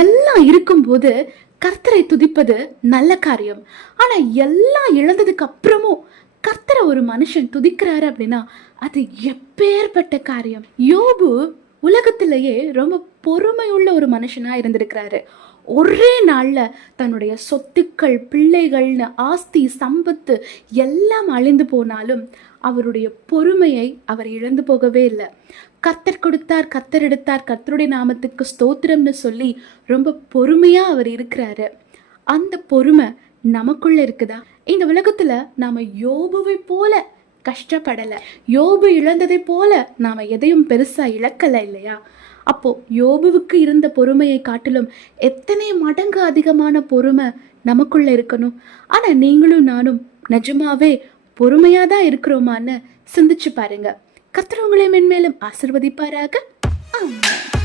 எல்லாம் இருக்கும்போது கர்த்தரை துதிப்பது நல்ல காரியம். ஆனா எல்லாம் இழந்ததுக்கு அப்புறமும் கர்த்தரை ஒரு மனுஷன் துதிக்கிறாரு அப்படின்னா அது எப்பேற்பட்ட காரியம். யோபு உலகத்திலேயே ரொம்ப பொறுமையுள்ள ஒரு மனுஷனா இருந்திருக்கிறாரு. ஒரே நாள்ல தன்னுடைய சொத்துக்கள், பிள்ளைகள்னு ஆஸ்தி, சம்பத்து எல்லாம் அழிந்து போனாலும் அவருடைய பொறுமையை அவர் இழந்து போகவே இல்லை. கர்த்தர் கொடுத்தார், கர்த்தர் எடுத்தார், கர்த்தருடைய நாமத்துக்கு ஸ்தோத்திரம்னு சொல்லி ரொம்ப பொறுமையா அவர் இருக்கிறாரு. அந்த பொறுமை நமக்குள்ள இருக்குதா? இந்த உலகத்துல நாம யோபுவை போல கஷ்டப்படல, யோபு இழந்ததை போல நாம எதையும் பெருசா இழக்கல இல்லையா? அப்போ யோபுவுக்கு இருந்த பொறுமையை காட்டிலும் எத்தனை மடங்கு அதிகமான பொறுமை நமக்குள்ள இருக்கணும். ஆனா நீங்களும் நானும் நிஜமாவே பொறுமையாதான் இருக்கிறோமான்னு சிந்திச்சு பாருங்க. கர்த்தர் உங்களை மென்மேலும் ஆசீர்வதிப்பாராக. ஆமென்.